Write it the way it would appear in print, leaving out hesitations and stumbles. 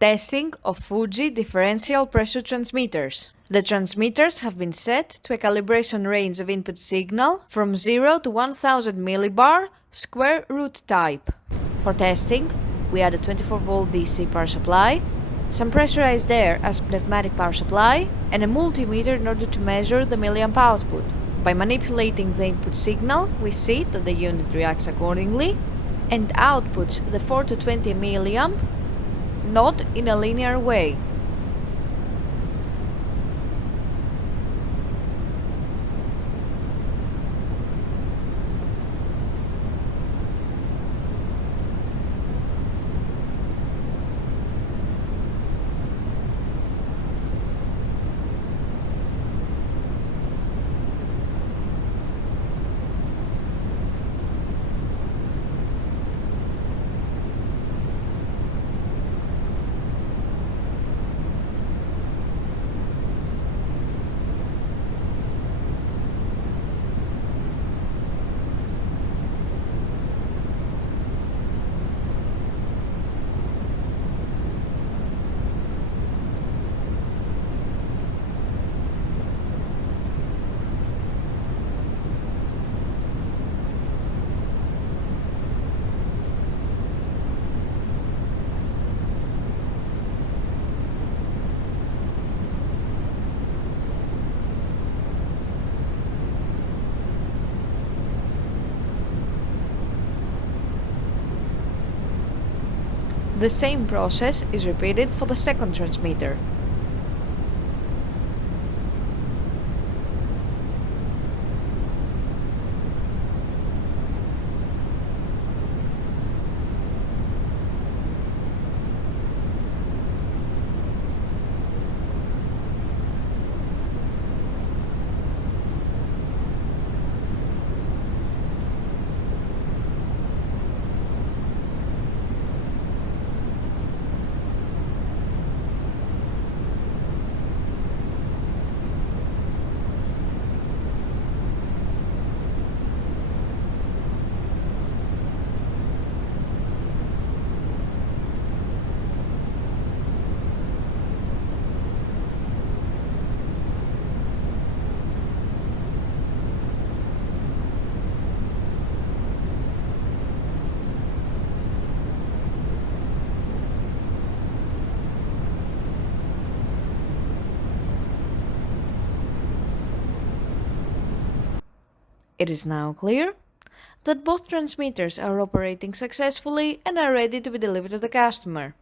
Testing of Fuji differential pressure transmitters. The transmitters have been set to a calibration range of input signal from 0 to 1000 millibar square root type. For testing, we add a 24-volt DC power supply, some pressurized air as pneumatic power supply, and a multimeter in order to measure the milliamp output. By manipulating the input signal, we see that the unit reacts accordingly and outputs the 4 to 20 milliamp, not in a linear way. The same process is repeated for the second transmitter. It is now clear that both transmitters are operating successfully and are ready to be delivered to the customer.